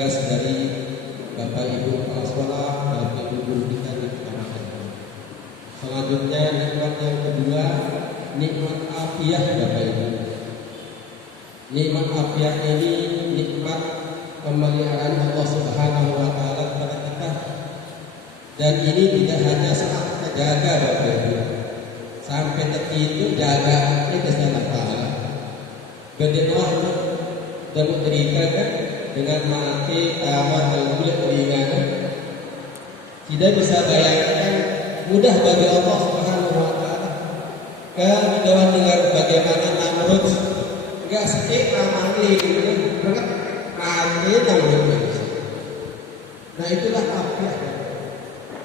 tugas dari Bapak Ibu kepala sekolah dan Ibu guru kita di kecamatan. Selanjutnya nikmat yang kedua, nikmat afiah Bapak Ibu. Nikmat afiah ini nikmat pemeliharaan Allah Subhanahu wa taala kepada kita. Dan ini tidak hanya saat kita jaga Bapak Ibu. Sampai detik itu jaga itu Allah taala. Berdoa dan berikan dengan mati awal dan kulit telinga. Tidak bisa bayangkan mudah bagi Allah Subhanahu wa taala. Kalau dengar bagaimana Namrud enggak sedikit amali gitu banget mati Namrud. Nah itulah afiah.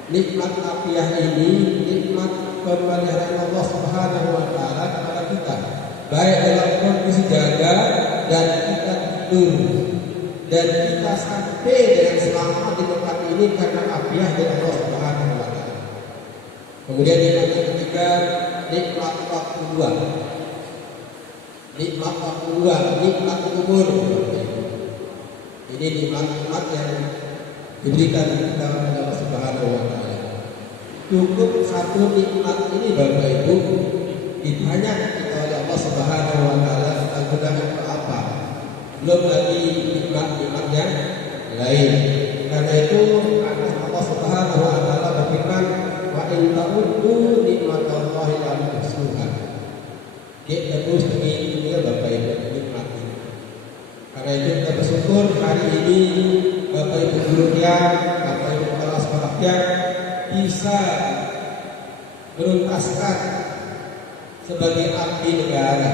Nikmat afiah ini nikmat pemeliharaan Allah Subhanahu wa taala kepada kita. Baik dalam kondisi jaga dan kita tidur dan kita sampai dengan selamat di tempat ini karena afiah dari Allah Subhanahu wa taala. Kemudian nikmat yang ketiga, nikmat waktu luang. Nikmat waktu luang, nikmat umur. Ini nikmat yang diberikan kepada Allah Subhanahu wa taala. Cukup satu nikmat ini Bapak Ibu ditanya kita oleh Allah Subhanahu wa taala kita gunakan untuk apa? Belum lagi nikmat-nikmat yang lain. Karena itu Allah Subhanahu wa taala berfirman, "Wa in ta'uddu nikmatallahi la tuhsuha." Kita terus mengingat Bapak Ibu nikmat. Karena itu kita bersyukur hari ini Bapak Ibu guru yang, Bapak Ibu kepala sekolah yang bisa menuntaskan sebagai abdi negara,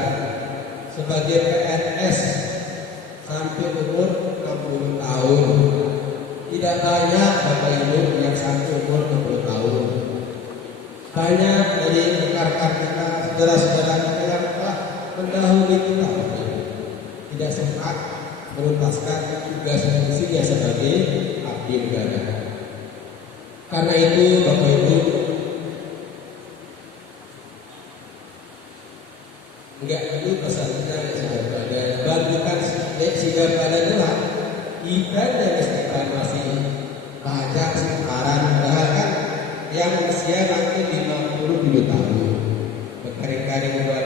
sebagai PNS sampai umur 60 tahun. Tidak banyak Bapak Ibu yang sampai umur 60 tahun. Banyak dari rekan-rekan kita, saudara-saudara kita yang telah mendahului kita, tidak sempat menuntaskan tugas fungsinya sebagai abdi negara. Karena itu Bapak Ibu enggak perlu pesannya pada bantukan sehingga pada Tuhan ibadah istighfar masih banyak sekarang bahkan yang usia nanti 57 tahun berkali-kali buat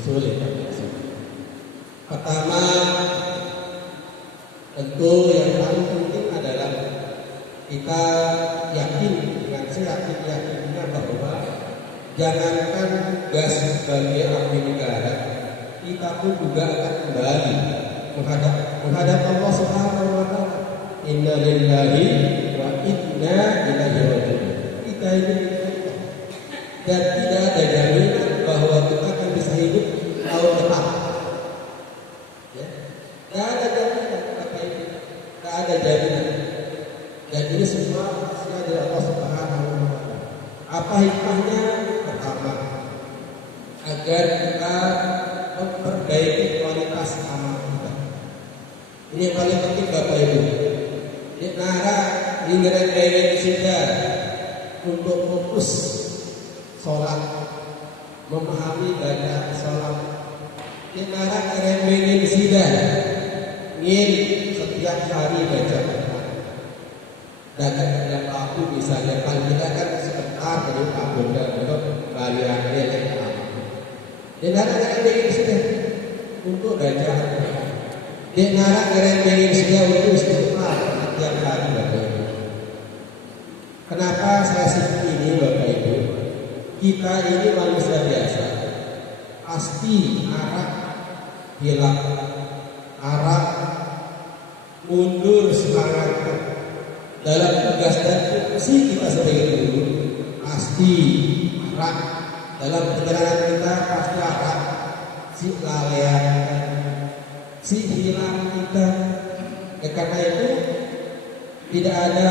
sulit pertama tentu yang paling penting adalah kita yakin dengan yakinnya bahwa jangankan tugas sebagai abdi negara, kita pun juga akan kembali menghadap Allah Subhanahu wa taala. Inna lillahi wa inna ilaihi raji'un. Kita ini dan tidak ada jaminan bahwa kita akan bisa hidup tahun depan. Ya. Tidak ada jaminan Bapak Ibu. Tidak ada jaminan. Dan ini semua hasilnya dari Allah Subhanahu wa taala. Apa hikmahnya? Pertama, agar kita memperbaiki kualitas amal kita. Ini yang paling penting Bapak Ibu. Nara hingga dari sini untuk fokus sholat, memahami banyak sholat. Nara ingin sidang, ingin setiap hari baca Quran. Dan tidak aku misalnya paling tidak kan sebentar dari kabur dan untuk balian yang dan ada yang sudah untuk baca dan ada yang sudah untuk istighfar setiap hari Bapak Ibu. Kenapa saya sebut ini Bapak Ibu? Kita ini manusia biasa, pasti arah hilang, arah mundur semangat dalam tugas dan fungsi kita sebagai guru. Pasti arah dalam perjalanan kita pasti arah si lalean, si hilang kita. Karena itu tidak ada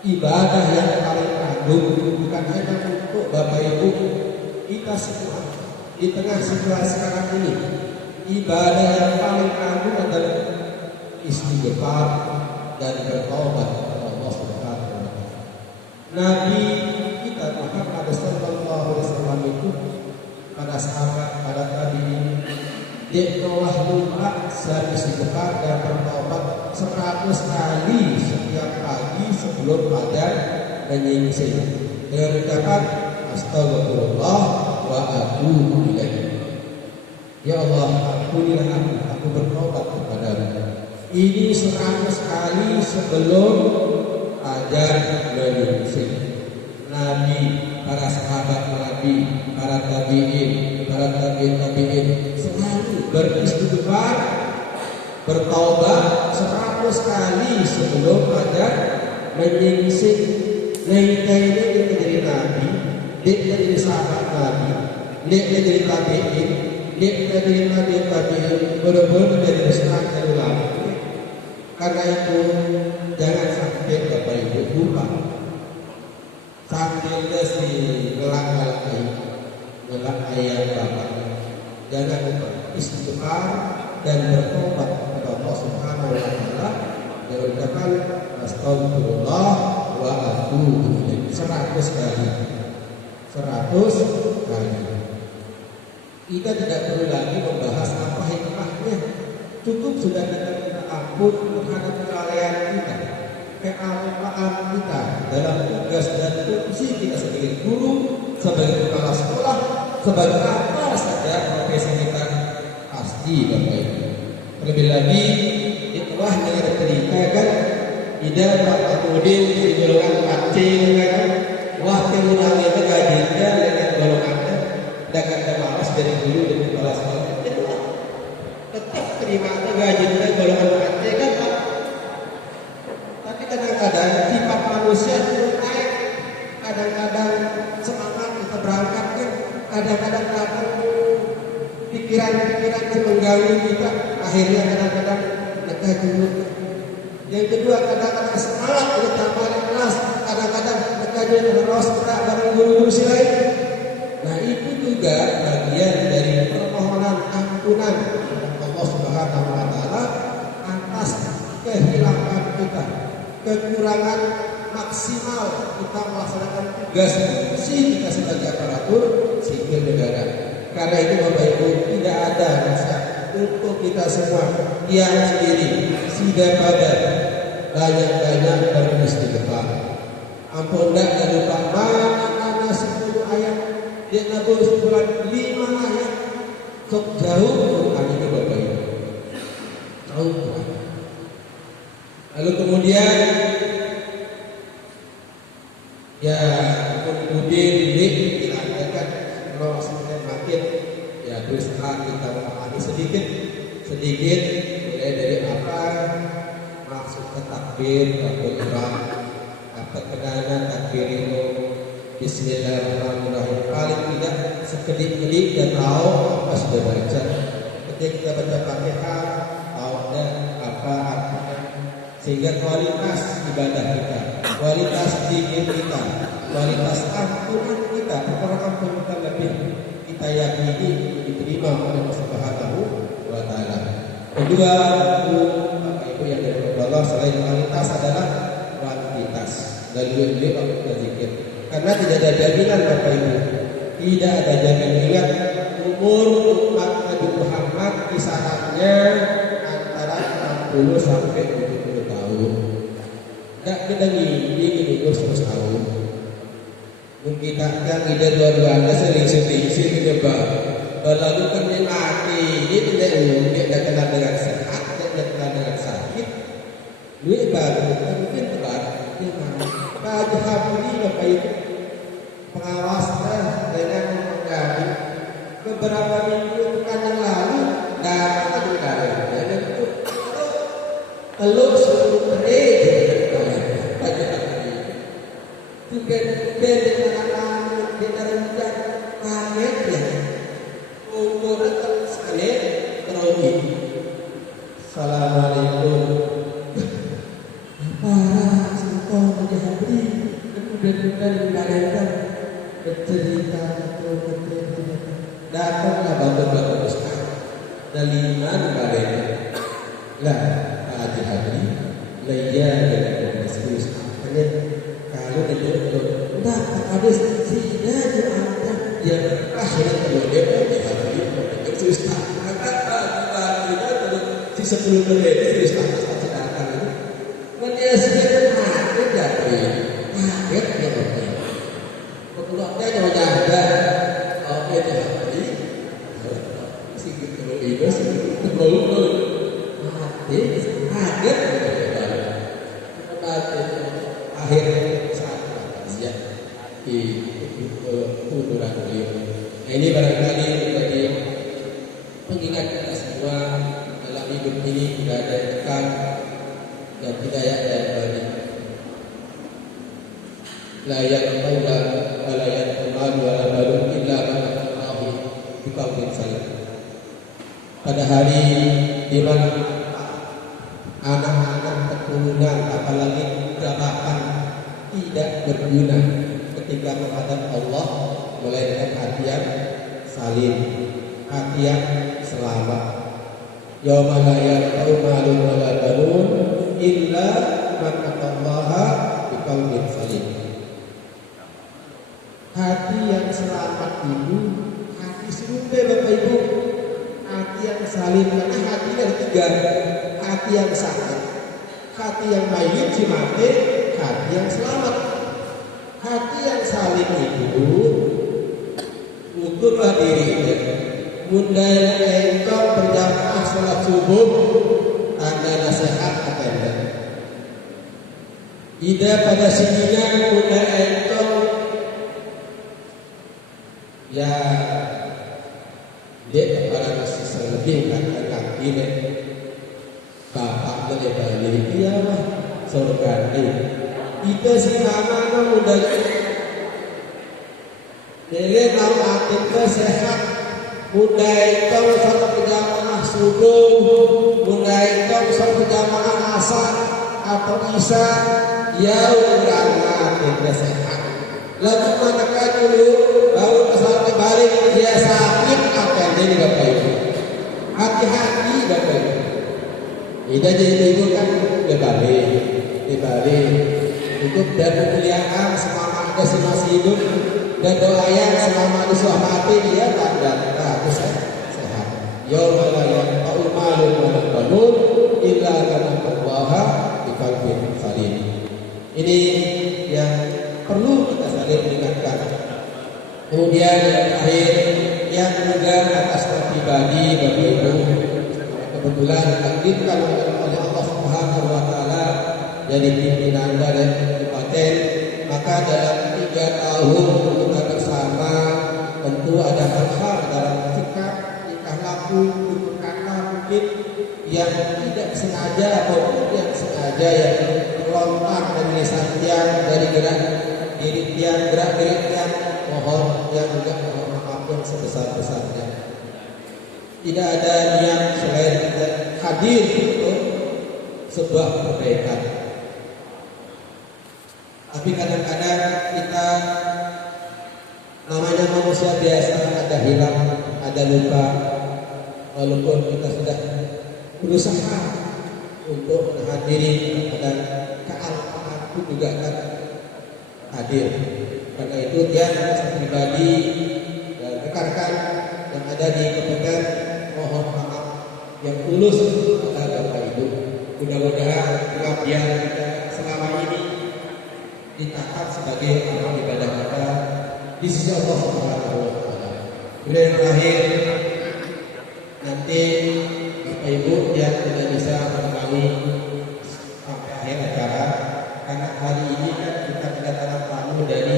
ibadah yang paling agung bukan hanya untuk Bapak Ibu kita semua di tengah situasi sekarang ini. Ibadah yang paling agung adalah istighfar dan bertobat kepada Allah Subhanahu wa taala. Nabi kita Muhammad sallallahu alaihi wasallam itu pada sahabat, pada tabi'in Dia telah lupa beristighfar dan bertobat 100 kali setiap pagi sebelum fajar menyingsing dengan ucapan astagfirullah wa atubu ilaih. Ya Allah, ampunilah aku bertobat kepadamu. Ini 100 kali sebelum fajar menyingsing. Nabi, para sahabat Nabi, para tabi'in selalu beristighfar, bertaubat 100 kali sebelum fajar menyingsing. Kita ini menjadi Nabi, dia jadi sahabat Nabi, dia jadi tabi'in, dia jadi tabi'in, benar-benar menjadi ustaz dan ulama. Karena itu jangan sampai Bapak Ibu lupa. Sambil si ngelak ayam bapak, jangan lupa istighfar dan bertobat kepada Allah Subhanahu wa taala dengan ucapan astagfirullah wa atubu ilaih 100 kali. Kita tidak perlu lagi membahas apa hikmahnya. Cukup sudah kita minta ampun terhadap kelalaian kita, kealpaan kita dalam tugas dan fungsi kita sebagai guru, sebagai kepala sekolah, sebagai apa saja profesi kita pasti Bapak Ibu. Terlebih lagi itulah dengan cerita kan, tidak Pak Mahmudin di golongan kecil kan, wah kemudian itu gajinya dengan golongannya, dan ada malas dari guru dan kepala sekolah. Itulah tetap terima gajinya golongan kecil kan Pak. Kadang-kadang sifat manusia itu naik, kadang-kadang semangat kita berangkat kan, kadang-kadang pikiran-pikiran itu mengganggu kita, akhirnya kadang-kadang dekat dulu. Yang kedua, kadang-kadang semangat kita paling kelas, kadang-kadang dekatnya terus berak bareng guru-guru si lain. Nah itu juga bagian dari permohonan ampunan Allah Subhanahu wa taala atas kehilangan kita, kekurangan maksimal kita melaksanakan tugas fungsi kita sebagai aparatur sipil negara. Karena itu Bapak Ibu, tidak ada rasa untuk kita semua yang sendiri sudah pada banyak-banyak beristighfar. Ampun dan lupa mana 10 ayat dia nabur sebulan 5 ayat sok jauh Quran ini Bapak Ibu, jauh Quran. Lalu kemudian ya kemudian ini dilanjutkan kalau sampai makin ya berusaha kita memahami sedikit mulai dari apa maksud takbir Rabbul Iram, apa kenana takbir itu Bismillahirrahmanirrahim. Paling tidak sekedip-kedip dan tahu apa sudah baca. Ketika kita baca Fatihah tahu dan apa artinya, sehingga kualitas ibadah kita, kualitas zikir kita, kualitas ampunan kita, perkara ampun kita lebih kita yakini diterima oleh Allah Subhanahu wa taala. Kedua, Bapak Ibu yang dirahmati Allah, selain kualitas adalah kuantitas. Dan beliau kita zikir. Karena tidak ada jaminan Bapak Ibu, tidak ada jaminan. Ingat umur umat Nabi Muhammad kisarannya antara 60 sampai 70 tahun. Tidak kita ingin umur 100 tahun. Mungkin kita kan ide dua-duanya sering-sering menyebab berlalu kan dia mati, dia tidak kenal dengan sehat, dia tidak kenal dengan sakit. Dia baru mungkin telat, dia mati. Pak Haji Bapak Ibu pengawasnya dengan menggali beberapa minggu pekan yang lalu datang ke negara dan itu telur seluruh gereja Pak Haji itu dengan hujan kaget ya umur sekali terogi. Assalamualaikum para sentuh menjadi kemudian dilakukan bercerita datanglah bapak-bapak besar dari mana kalian lah Pak Haji leya dengan serius hanya kalau itu tidak ada sida juga yang akhirnya kalau dia Haji serius sebelum menjadi status datang itu, dia sendiri kaget jadi kaget dia berarti. Keluarnya nyonya ada, oke jadi, sih gitu itu sih terlalu mati kaget akhirnya saat ya di kuburan beliau. Nah, ini barangkali menjadi pengingat kita semua dalam hidup ini tidak ada yang dekat dan tidak ada yang balik. La yaqula wa la yaqmal wa la balu illa man atallahi bi qalbin salim. Pada hari di mana anak-anak keturunan apalagi jabatan tidak berguna ketika menghadap Allah, melainkan hati yang salim, hati yang selamat. Yauma la yanfa'u malun wa la banun illa man atallaha biqalbin salim. Hati yang selamat itu hati surga Bapak Ibu, hati yang salim, karena hati ada tiga, hati yang sakit, hati yang mayit si mati, hati yang selamat. Hati yang salim itu ukurlah dirinya. Mundanya engkau berjamaah sholat subuh, tanda nasihat atenda. Ida pada sininya munda engkau ya dia kepada nasi selebih kan ini bapak boleh balik dia mah surga ini. Kita si mama no muda jadi mau aktif sehat muda itu satu jamaah subuh, muda itu satu jamaah asar atau isya ya urang aktif sehat. Lalu manakah dulu baru kesalahan balik dia sakit apa jadi Bapak Ibu, hati-hati Bapak Ibu. Tidak jadi ibu kan dibalik untuk dan kemuliaan selama ada masih hidup dan doayan selama ada sudah mati dia dan bagus sehat. Yauma la yanfa'u malun wa la banun illa man atallaha biqalbin salim. Ini yang perlu kita saling ingatkan. Kemudian yang terakhir yang juga atas pribadi Bapak Ibu, kebetulan ditakdirkan oleh Allah Subhanahu wa taala jadi pimpinan dari kabupaten, maka dalam 3 tahun kita bersama tentu ada hal-hal dalam sikap, tingkah laku, tutur kata mungkin yang tidak sengaja ataupun yang sengaja yang terlontar dari lisan tiang, dari gerak-gerik tiang, mohon yang juga mohon maaf yang sebesar-besarnya. Tidak ada niat selain hadir untuk sebuah perbaikan. Tapi kadang-kadang kita namanya manusia biasa ada hilang, ada lupa. Walaupun kita sudah berusaha untuk menghadiri dan kealpaan itu juga akan hadir. Karena itu dia pribadi dan rekan-rekan yang ada di kabupaten mohon maaf yang tulus kepada Bapak Ibu. Mudah-mudahan pengabdian kita selama ini dicatat sebagai amal ibadah kita di sisi Allah Subhanahu wa taala. Kemudian yang terakhir, nanti Bapak Ibu yang tidak bisa menemani sampai akhir acara, karena hari ini kan kita kedatangan tamu dari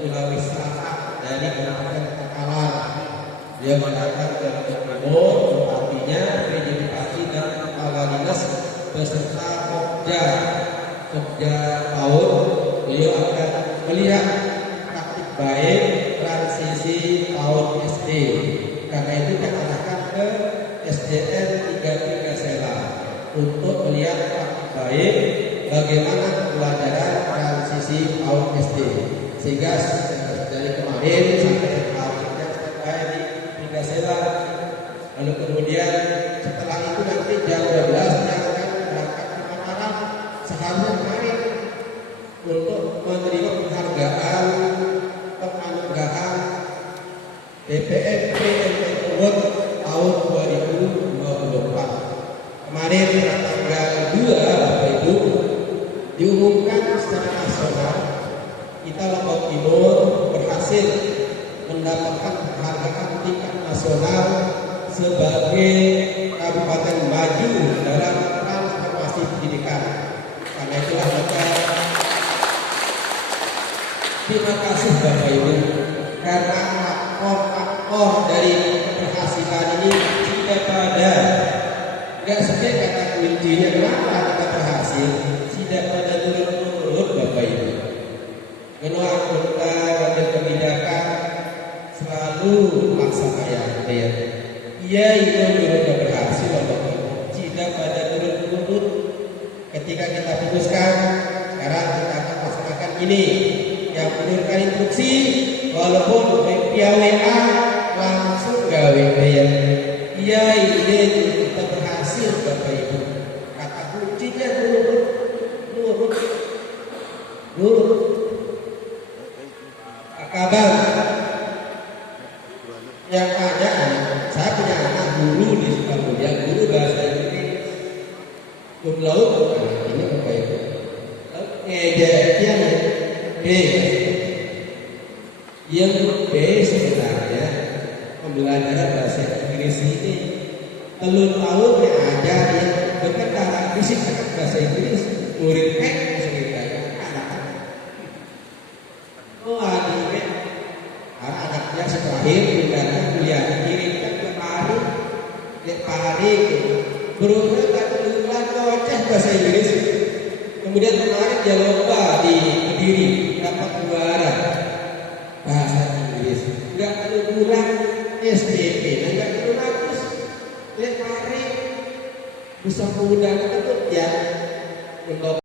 Sulawesi Selatan, dari Kabupaten Takalar. Dia mendatang ke Timur, artinya regenerasi dan kepala dinas beserta Pokja tahun. Beliau akan melihat praktik baik transisi tahun SD. Karena itu kita arahkan ke SDN 33 Sela untuk melihat praktik baik bagaimana pembelajaran transisi tahun SD. Sehingga dari kemarin sampai praktiknya sampai di 3 Sela. Lalu kemudian setelah itu nanti jam 12 yang akan berangkat ke Mataram seharusnya kemarin untuk menerima penghargaan penganugerahan BPMP Award tahun 2024. Kemarin kemarin tanggal 2 Bapak Ibu diumumkan secara nasional kita Lombok Timur berhasil mendapatkan penghargaan tingkat nasional sebagai kabupaten maju dalam transformasi pendidikan. Karena itulah maka terima kasih Bapak Ibu, karena faktor dari keberhasilan ini tidak pada nggak sesuai kata kuncinya kenapa kita berhasil tidak pada turun-turun Bapak Ibu. Karena anggota Badan Kebijakan selalu melaksanakan ya. Iya itu turun berhasil Bapak Ibu, tidak pada turun-turun. Ketika kita putuskan sekarang kita akan laksanakan ini yang menurunkan instruksi walaupun via WA langsung gawe ya. Iya ini kita berhasil Bapak Ibu. Kata kuncinya nurut. Kabar yang ada, saya punya anak guru di Sukabumi, guru bahasa Inggris. Laut ini Bapak Ibu. Ngejeknya B. Yang B sebenarnya pembelajaran bahasa Inggris ini telur tahun yang ada yang berkendara fisik bahasa Inggris murid ceritanya anak-anak. Oh adik anaknya setelahir karena kuliah kirimkan ke Paris berulang koceh bahasa Inggris. Kemudian kemarin dia lomba di Kediri dapat juara bahasa Inggris. Enggak kurang SPP dan enggak perlu bagus. Lihat Paris bisa mudah ketut ya.